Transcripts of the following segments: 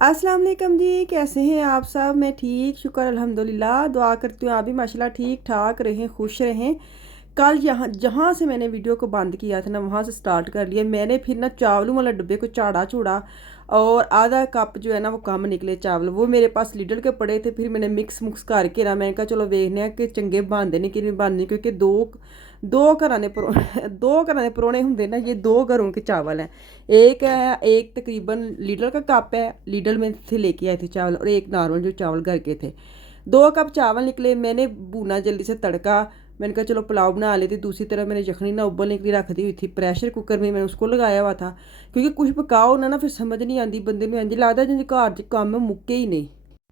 अस्सलाम वालेकुम जी, कैसे हैं आप सब। मैं ठीक, शुक्र अल्हम्दुलिल्लाह। दुआ करती हूँ आप भी माशाल्लाह ठीक ठाक रहें, खुश रहें। कल यहाँ जहाँ से मैंने वीडियो को बंद किया था ना, वहाँ से स्टार्ट कर लिया मैंने। फिर ना चावलों वाला डब्बे को चाड़ा चूड़ा और आधा कप जो है ना वो कम निकले चावल, वो मेरे पास लीडर के पड़े थे। फिर मैंने मिक्स मुक्स करके ना मैंने कहा चलो देखने कि चंगे बनते नहीं कि नहीं बनते, क्योंकि दो दो घरां दे परौ दो घरां दे परौने होंदे ना। ये दो घरों के चावल हैं। एक है, एक तकरीबन लीडर का कप है, लीडर में से लेके आए थे चावल, और एक नॉर्मल जो चावल घर के थे। 2 कप चावल निकले। मैंने भूना जल्दी से तड़का। मैंने कहा चलो पुलाव बना लेती। दूसरी तरफ मैंने यखनी ना उबलने के लिए रख दी हुई थी प्रेशर कुकर में, मैंने उसको लगाया हुआ था। क्योंकि कुछ पकाओ ना फिर समझ नहीं आती बंदे में, इंज लगता जिंज घर च कम मुक्के ही नहीं।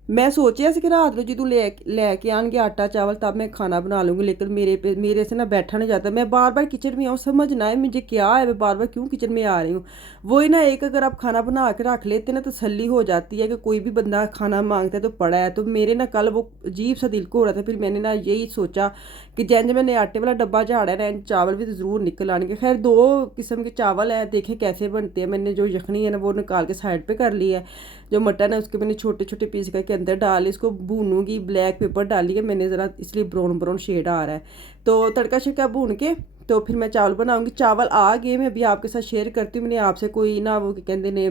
मैं सोचा कि रात को जो लेके आएंगे आटा चावल तब मैं खाना बना लूँगी, लेकिन मेरे से ना बैठा नहीं जाता। मैं बार बार किचन में आऊँ, समझ ना है मुझे क्या है, मैं बार बार क्यों किचन में आ रही हूँ। वही ना, एक अगर आप खाना बना के रख लेते ना तसल्ली हो जाती है कि कोई भी बंदा खाना मांगता है तो पड़ा है। तो मेरे ना कल वो अजीब सा दिल को हो रहा था। फिर मैंने ना यही सोचा कि जैसे मैंने आटे वाला डब्बा झाड़ा है ना, चावल भी तो ज़रूर निकल आएंगे। खैर 2 किस्म के चावल हैं, देखें कैसे बनते हैं। मैंने जो यखनी है ना वो निकाल के साइड पर कर ली है। जो मटन है उसके मैंने छोटे छोटे पीस करके अंदर डाल, इसको भूनूंगी। ब्लैक पेपर डालिए मैंने ज़रा, इसलिए ब्राउन ब्राउन शेड आ रहा है। तो तड़का शड़का भून के तो फिर मैं चावल बनाऊंगी। चावल आ गए, मैं अभी आपके साथ शेयर करती हूँ। मैंने आपसे कोई ना वो कहते ने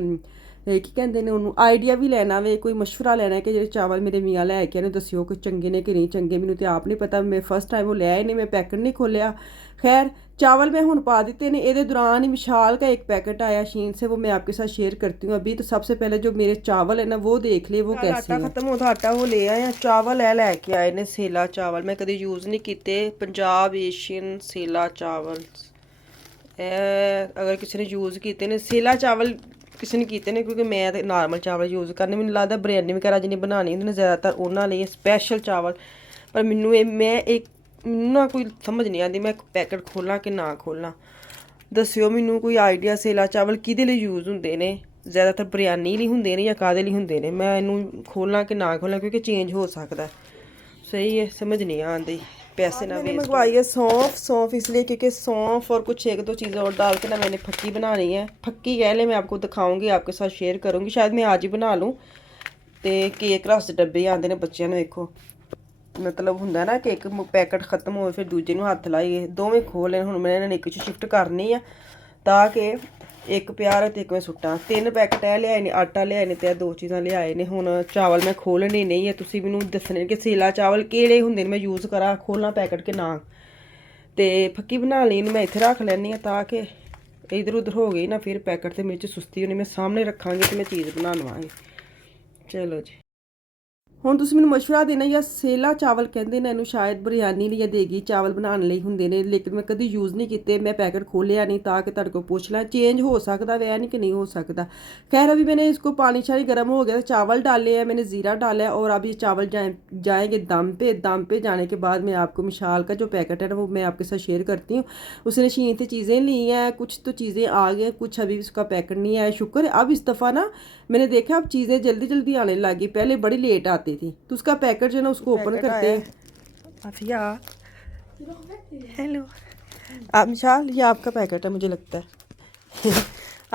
की कहते ने उन्होंने आइडिया भी लेना वे, कोई मशवरा लेना है कि जो चावल मेरे मियाँ लैके आने, दस्यो कि चंगे ने कि नहीं चंगे। मैंने तो आप नहीं पता, मैं फर्स्ट टाइम वो ले आए नहीं, मैं पैकेट नहीं खोलिया। खैर चावल मैं हूँ पा दिते ने। ये दौरान ही विशाल का एक पैकेट आया शीन से, वो मैं आपके साथ शेयर करती हूँ अभी। तो सबसे पहले जो मेरे चावल है ना वो देख लिए वो कैसे आटा खत्म होता आटा वो ले आए। चावल है लैके आए ने सेला चावल, मैं कभी यूज़ नहीं किए। पंजाब एशियन सेला चावल अगर किसी ने यूज़ किए ने सेला चावल किसी ने किए ने, क्योंकि मैं तो नॉर्मल चावल यूज़ करने। मैंने लगता बिरयानी वगैरह जिन्हें बनानी होंदी ज़्यादातर उन्होंने लिए स्पैशल चावल। पर मैनू मैं एक ना कोई समझ नहीं आती, मैं पैकेट खोलना कि ना खोलना। दस्यो मैनू कोई आइडिया सेला चावल किहदे लिए यूज़ होंदे ने, ज़्यादातर बिरयानी लिए होंदे ने या काहदे लिए होंदे ने। मैं इनू खोलना कि ना खोलना, क्योंकि चेंज हो सकता है। सही है, समझ नहीं आती। पैसे ना वेस्ट मंगवाई है सौंफ इसलिए क्योंकि सौंफ और कुछ एक दो चीज़ें और डाल के ना मैंने फक्की बनानी है। फक्की कह ले, मैं आपको दिखाऊंगी, आपके साथ शेयर करूंगी। शायद मैं आज ही बना लूँ। तो केक रस डब्बे आते हैं बच्चों ने, देखो मतलब होंगे ना कि एक पैकेट खत्म हो फिर दूजे ਨੂੰ हथ लाइए। दोवें खोल लेने। हुण मैं इन्होंने एक शिफ्ट करनी है ताकि एक प्यार तो एक मैं सुट्टा। 3 पैकेट है लियाए ने, आटा लियाए ने, 2 चीज़ां लियाए ने। हुण चावल मैं खोलने नहीं है, तुसीं मैनूं दस्सने कि सेला चावल किहड़े हुंदे ने, मैं यूज़ करा खोलना पैकेट के ना। तो फक्की बना ली मैं इत्थे रख लैनी है ताकि इधर उधर हो गई ना फिर पैकेट तो मेरे सुस्ती होनी। मैं सामने रखांगी तो मैं चीज़ बना लवांगी। चलो जी, ਹੁਣ ਤੁਸੀਂ ਮੈਨੂੰ ਮਸ਼ਵਰਾ ਦੇਣਾ ਜਾਂ ਸੇਲਾ ਚਾਵਲ ਕਹਿੰਦੇ ਨੇ ਇਹਨੂੰ, ਸ਼ਾਇਦ ਬਿਰਯਾਨੀ ਲਈ ਜਾਂ ਦੇਗੀ ਚਾਵਲ ਬਣਾਉਣ ਲਈ ਹੁੰਦੇ ਨੇ, ਲੇਕਿਨ ਮੈਂ ਕਦੀ ਯੂਜ਼ ਨਹੀਂ ਕੀਤੇ। मैं पैकेट खोलिया नहीं ताकि तेरे को पूछ ला, चेंज हो सकता है नहीं कि नहीं हो सकता। खैर अभी मैंने इसको पानी शानी गर्म हो गया, चावल डाले हैं मैंने, ज़ीरा डाला है। और अब ये चावल जाएंगे दम पे। दम पे जाने के बाद मैं आपको मिशाल का जो पैकेट है ना वो मैं आपके साथ शेयर करती हूँ। उसने शीन से चीज़ें ली हैं, कुछ तो चीज़ें आ गई, कुछ अभी उसका पैकेट नहीं आया। शुक्र अब इस दफ़ा ना मैंने देखा अब चीज़ें जल्दी जल्दी आने लगी, पहले बड़ी लेट आती थी। तो उसका पैकेट जो है ना उसको ओपन करते हैं। आफिया हेलो आप मिशाल, ये आपका पैकेट है मुझे लगता है।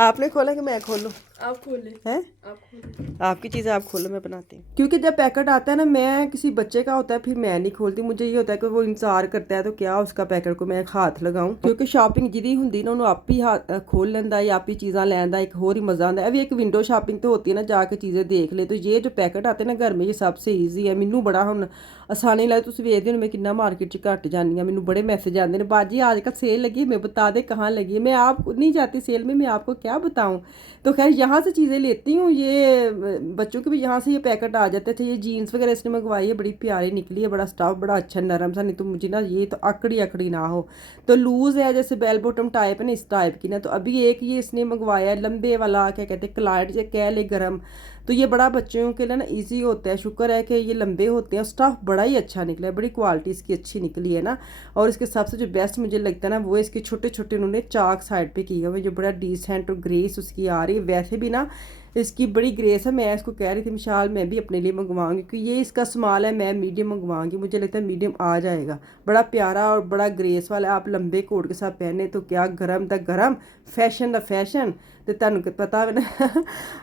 आपने खोला कि मैं खोलूँ? आप खोले हैं? आप खोले। आपकी चीज़ें आप खोलो, मैं बनाती हूँ। क्योंकि जब पैकेट आता है ना, मैं किसी बच्चे का होता है फिर मैं नहीं खोलती। मुझे ये होता है कि वो इंतजार करता है तो क्या उसका पैकेट को मैं हाथ लगाऊं। क्योंकि शॉपिंग जिदी होंगी ना उन्होंने आप ही हाथ खोल लेंदा या आप ही चीज़ां लैन दा एक होर ही मज़ा आता है। अभी एक विंडो शॉपिंग तो होती है ना, जाके चीज़ें देख ले। तो ये जो पैकेट आते हैं ना घर में, ये सबसे ईजी है। मैनू बड़ा हम आसानी लगती। तुम वेखते हो मैं कितना मार्केट च घट जानी हाँ, मैनू बड़े मैसेज आते हैं बाजी आजकल सेल लगी, मैं बता दे कहाँ लगी है। मैं आप नहीं जाती सेल में, मैं आपको क्या बताऊँ। तो खैर यहाँ से चीज़ें लेती हूँ। ये बच्चों के भी यहाँ से ये पैकेट आ जाते थे। ये जीन्स वगैरह इसने मंगवाई है, बड़ी प्यारी निकली है, बड़ा स्टफ बड़ा अच्छा नरम सा। नहीं तो मुझे ना ये तो अकड़ी अकड़ी ना हो, तो लूज़ है जैसे बेल बॉटम टाइप है ना, इस टाइप की ना। तो अभी एक ये इसने मंगवाया है लंबे वाला, क्या कहते हैं क्लाइट से कह ले गरम। तो ये बड़ा बच्चों के लिए ना ईजी होता है। शुक्र है कि ये लंबे होते हैं। स्टफ़ बड़ा ही अच्छा निकला है, बड़ी क्वालिटी इसकी अच्छी निकली है ना। और इसके सबसे जो बेस्ट मुझे लगता है ना वो इसके छोटे छोटे उन्होंने चाक साइड पे किए हुए, जो बड़ा डिसेंट और ग्रेस उसकी आ रही है। वैसे भी ना इसकी बड़ी ग्रेस है। मैं इसको कह रही थी मिशाल मैं भी अपने लिए मंगवाऊंगी, क्योंकि ये इसका स्मॉल है, मैं मीडियम मंगवाऊंगी। मुझे लगता है मीडियम आ जाएगा। बड़ा प्यारा और बड़ा ग्रेस वाला, आप लंबे कोट के साथ पहने तो क्या, गरम द गरम, फैशन द फैशन। तो तुहानू पता है ना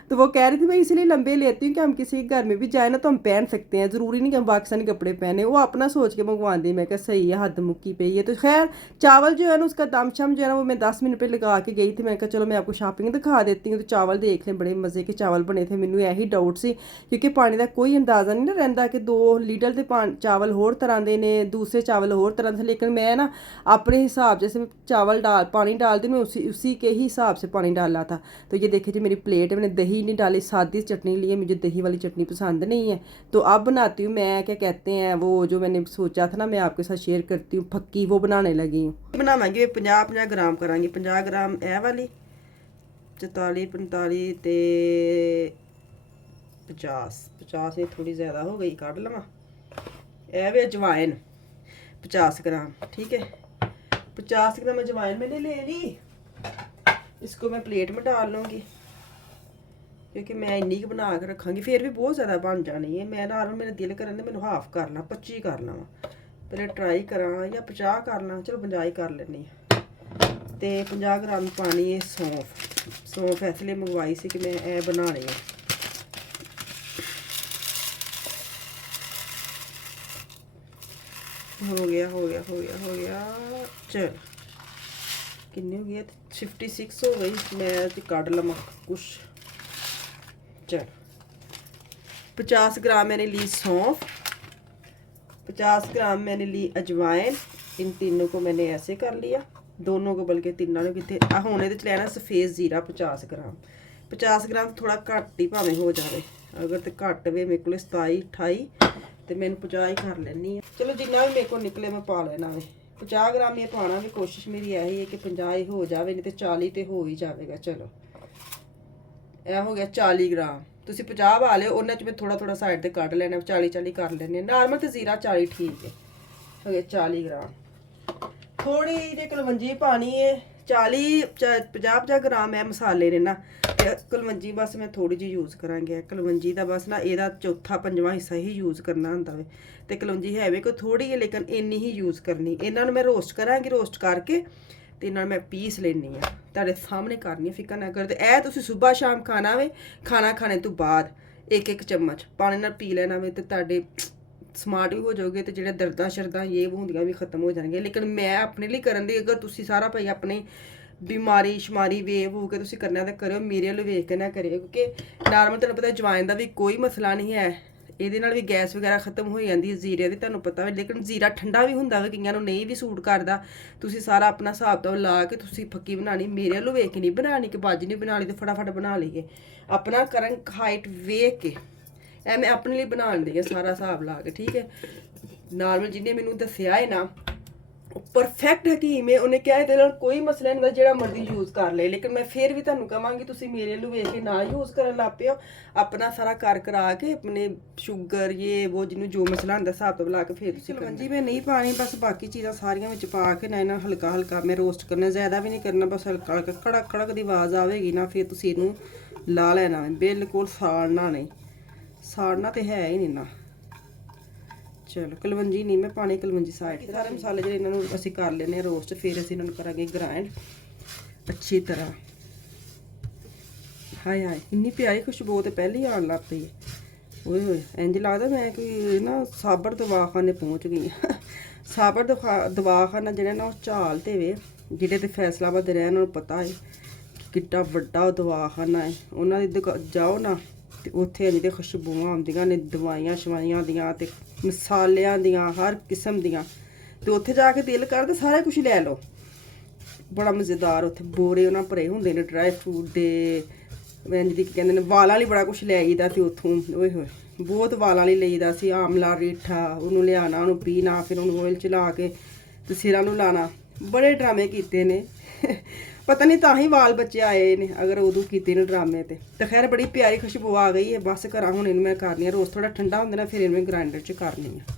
तो वो कह रही थी मैं इसलिए लंबे लेती हूँ कि हम किसी घर में भी जाए ना तो हम पहन सकते हैं, ज़रूरी नहीं कि हम पाकिस्तानी कपड़े पहने। वो अपना सोच के मंगवाती, मैं क्या सही है, हद मुक्की पे है। तो खैर चावल जो है ना उसका दाम शम जो है ना वो मैं 10 मिनट पे लगा के गई थी। मैं कहा चलो मैं आपको शॉपिंग दिखा देती हूँ। तो चावल देख लें, बड़े मज़े के चावल बने थे। मैनू यही डाउट सी क्योंकि पानी का कोई अंदाज़ा नहीं ना रहिंदा कि 2 लीटर के चावल होर तरह के ने, दूसरे चावल होर तरह से। लेकिन मैं ना अपने हिसाब जैसे चावल पानी डालती मैं उसी के ही हिसाब से पानी डाला था। तो ये देखिए जी मेरी प्लेट है, मैंने दही नहीं डाली, सादी चटनी ली है, मुझे दही वाली चटनी पसंद नहीं है। तो अब बनाती हूँ मैं, क्या कहते हैं वो जो मैंने सोचा था ना मैं आपके साथ शेयर करती हूँ, फक्की, वो बनाने लगी हूँ। बनावांगी 50 ग्राम करांगी, 50 ग्राम ए वाली, 44 45 ते 50 ये थोड़ी ज़्यादा हो गई, काट लवा। ए वे अजवाइन 50 ग्राम, ठीक है। 50 ग्राम अजवाइन मैंने ले ली। इसको मैं प्लेट में डाल लूँगी क्योंकि मैं इन्नी की बना के रखांगी, फिर भी बहुत ज़्यादा बन जानी है। मैं नॉर्मल मेरा दिल करन मैंने हाफ कर ला, 25 कर ला, पहले ट्राई करा या 50 कर ला, चलो 50 ही कर लेनी है। तो 50 ग्राम पानी है सौंफ इसलिए मंगवाई सी कि मैं ए बनानी है। हो गया चल किन्नी हो गई, 56 हो गई। मैं कट लवा कुछ, चल 50 ग्राम मैंने ली सौंफ, 50 ग्राम मैंने ली अजवाइन। इन तीनों को मैंने ऐसे कर लिया, दोनों को, बल्कि तीनों ने कितने होने तो लेना सफ़ेद ज़ीरा 50 ग्राम। 50 ग्राम थोड़ा घट ही भावें हो जाए, अगर तो घट वे मेरे को 27 28 तो मैंने 50 ही कर लेनी है। चलो जिन्ना भी मेरे को निकले मैं पा लेना वे। 50 ग्राम ये पाना भी, कोशिश मेरी यही है कि 50 ही हो जाए, नहीं तो 40 तो हो ही जाएगा। चलो यह हो गया 40 ग्राम, तुम 50 पा लियो, उन्हें मैं थोड़ा थोड़ा साइड से कट लेना, 40 कर लेने नॉर्मल। तो ज़ीरा 40 ठीक है, हो गया 40 ग्राम। थोड़ी जी कलवंजी पानी है, 50 ग्राम है मसाले ने ना। कलवंजी बस मैं थोड़ी जी यूज़ करांगे, कलवंजी का बस ना यदा चौथा पंजवां हिस्सा ही यूज़ करना होंदा वे। तो कलवंजी है वे कोई थोड़ी है लेकिन इन्नी ही यूज़ करनी। इन्होंने मैं रोस्ट करांगी, रोस्ट करके तो इन्होंने मैं पीस लेनी है, तुहाडे सामने करनी है, फिक्र ना कर। ए तुसीं सुबह शाम खाना वे, खाना खाने तो बाद एक चम्मच पानी नाल पी लेना वे, तो तुहाडे स्मार्ट भी हो जाओगे, तो जो दर्दां शर्दां ये होंदियां भी खत्म हो जाएंगे। लेकिन मैं अपने लिए करन दी, अगर तुसीं सारा भाई अपनी बीमारी शमारी वेव हो के तुसीं करना तो करो, मेरे वाल वेख के ना करियो। क्योंकि नॉर्मल तुहानूं पता अजवाइन का भी कोई मसला नहीं है, ਇਹਦੇ ਨਾਲ ਵੀ ਗੈਸ ਵਗੈਰਾ ਖਤਮ ਹੋ ਜਾਂਦੀ ਹੈ ਜ਼ੀਰੇ ਦੀ, ਤੁਹਾਨੂੰ ਪਤਾ ਹੈ। ਲੇਕਿਨ ਜ਼ੀਰਾ ਠੰਡਾ ਵੀ ਹੁੰਦਾ ਵਾ, ਕਈਆਂ ਨੂੰ ਨਹੀਂ ਵੀ ਸੂਟ ਕਰਦਾ। ਤੁਸੀਂ ਸਾਰਾ ਆਪਣਾ ਹਿਸਾਬ ਤੋਂ ਲਾ ਕੇ ਤੁਸੀਂ ਫੱਕੀ ਬਣਾਣੀ, ਮੇਰੇ ਵੱਲੋਂ ਵੇਖ ਕੇ ਨਹੀਂ ਬਣਾਣੀ ਕਿ ਬਾਜੀ ਨਹੀਂ ਬਣਾ ਲਈ ਤੇ ਫਟਾਫਟ ਬਣਾ ਲਈਏ। ਆਪਣਾ ਕਰਨ ਹਾਈਟ ਵੇਖ ਕੇ ਐ ਮੈਂ ਆਪਣੇ ਲਈ ਬਣਾਉਣ ਦੀ ਹੈ ਸਾਰਾ ਹਿਸਾਬ ਲਾ ਕੇ, ਠੀਕ ਹੈ। ਨਾਰਮਲ ਜਿਹਨੇ ਮੈਨੂੰ ਦੱਸਿਆ ਹੈ ਨਾ परफेक्ट हकीम है, उन्हें क्या है कोई मसला नहीं, जो मर्जी यूज़ कर ले। लेकिन मैं फिर भी तुहानूं कहांगी तुसीं मेरे लो वेख के ना यूज़ करन लग पे हो। अपना सारा कर करा के अपने शुगर ये वो जिन्होंने जो मसला होंदा हिसाब तो ला के फिर तुसीं करना। जी मैं नहीं पानी, बस बाकी चीज़ां सारियां विच पा के ना इन्हां हल्का हल्का मैं रोस्ट करना, ज़्यादा भी नहीं करना, बस हल्का हल्का कड़क कड़क दी आवाज़ आवेगी ना फिर तुसीं इहनूं ला लेना, बिल्कुल साड़ना नहीं, साड़ना तो है ही नहीं ना। चलो कलवंजी नहीं मैं पानी, कलवंजी साइड ते सारे मसाले जो इन्हों असीं कर लेने रोस्ट, फिर असीं इन्हों करांगे ग्राइंड अच्छी तरह। हाय हाय इन्नी प्यारी खुशबू तो पहले ही आन लग पई है। ओए होए इंज लगदा मैं कोई ना साबर दवाखाने पहुँच गई साबर दवाखाना जेह्ड़ा ना ओह झाल ते वे, जेह्ड़े ते फैसलाबाद दे रैहन उन्होंने पता है किड्डा वड्डा दवाखाना है। उन्हां दी जाओ ना ते उत्थे इंज दे खुशबूआं आउंदियां ने, दवाइयां शवाइयां दियां ते मसालियां दियां हर किस्म दियां। तो उत्थे जाके दिल करदा सारा कुछ लै लो, बड़ा मज़ेदार। उत्थे बोरे उन्हां भरे हुंदे ने ड्राई फ्रूट दे, इंज दी कहंदे ने वालां लई बड़ा कुछ लै आईदा सी उत्थों। ओए होए बहुत वालां लई लईदा सी, आमला रीठा उन्होंने लियाना, उन्होंने पीना, फिर उन्होंने ऑयल च ला के ते सिरां नूं लाना। बड़े ड्रामे कीते ने पता नहीं तां ही वाल बच्चे आए ने, अगर उदों कीते ने ड्रामे ते खैर बड़ी प्यारी खुशबू आ गई है। बस करा हुण इन्हूं मैं करनी है रोस्ट, थोड़ा ठंडा होंदा ना फिर इन्हूं ग्राइंडर च करनी है।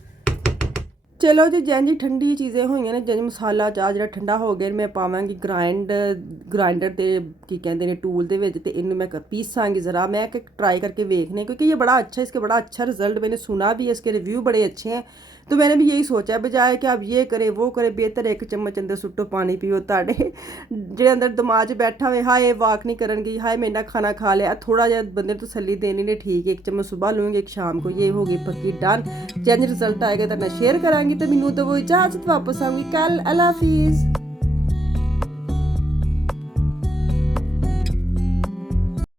चलो जी जैन जी ठंडी चीज़ें हुई ने, जैन मसाला चाह जो ठंडा हो गया मैं पावांगी ग्राइंडर के की कहते हैं टूल दे विच, ते इन्हूं मैं पीसांगी ज़रा, मैं ट्राई करके देखने, क्योंकि ये बड़ा अच्छा, इसके बड़ा अच्छा रिजल्ट मैंने सुना भी है, इसके रिव्यू बड़े अच्छे हैं। तो मैंने भी यही सोचा बजाय कि आप ये करें वो करें, बेहतर एक चम्मच अंदर सुट्टो पानी पियो ताड़े ਜਿਹੜੇ ਅੰਦਰ ਦਿਮਾਗ 'ਚ ਬੈਠਾ ਹੋਵੇ ਹਾਏ ਵਾਕ नहीं करन गई, हाय मेरा खाना खा लिया, थोड़ा ਜਿਹਾ ਬੰਦੇ ਨੂੰ ਤਸੱਲੀ देनी ने ठीक है, एक चम्मच सुबह लूँगी एक शाम को, ये होगी पक्की डन। चेंज रिजल्ट आएगा तो मैं शेयर करांगी। तो मैनू तो वो इजाज़त वापस आऊँगी कल। अल्लाह हाफिज़।